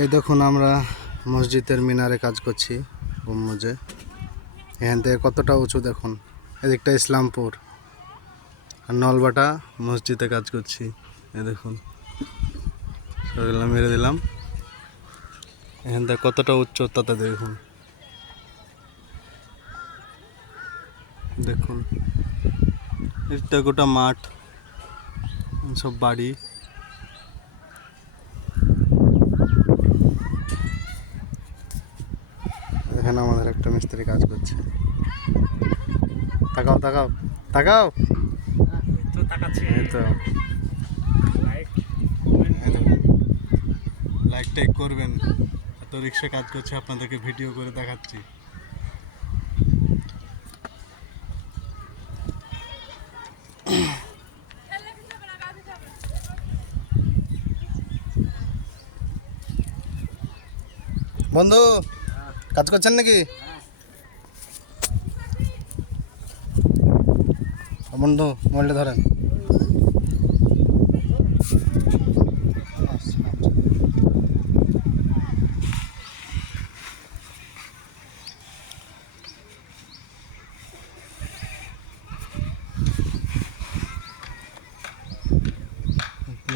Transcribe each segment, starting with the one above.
এই দেখুন আমরা মসজিদের মিনারে কাজ করছি গম্বুজে। এখান থেকে কতটা উঁচু দেখুন। এদিকটা ইসলামপুর আর নলবাটা মসজিদে কাজ করছি। এই দেখুন সবগুলো মেরে দিলাম। এখান থেকে কতটা উচ্চতাতে দেখুন, দেখুন এটা গোটা মাঠ, সব বাড়ি। এখানে আমাদের একটা মিস্ত্রি কাজ করছে। তাকাও তাকাও তাকাও, এই তো লাইক টাইক করবেন। এত রিক্সা কাজ করছে, আপনাদেরকে ভিডিও করে দেখাচ্ছি। বন্ধু কাজ করছেন নাকি? বন্ধু মোবাইলটা ধরেন।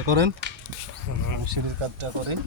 করেন সিঁড়ির কাজটা করেন।